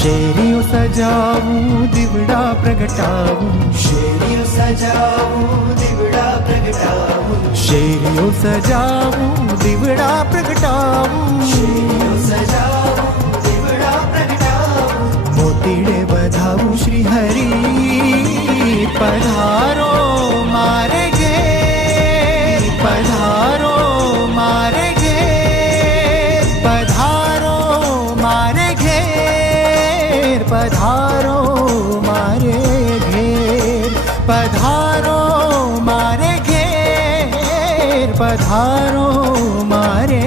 શેરીઓ સજાવું દીવડા પ્રગટાવું, શેરીઓ સજાવું દીવડા પ્રગટાવું, શેરીઓ સજાવું દીવડા પ્રગટાવું, શેરીઓ સજાવું દીવડા પ્રગટાવું, મોતીડે વધાવું શ્રી હરિ પધારો મારે ઘેર, પધારો મારે ઘેર, પધારો મારે ઘેર, પધારો મારે ઘેર, પધારો મારે ઘેર, પધારો મારે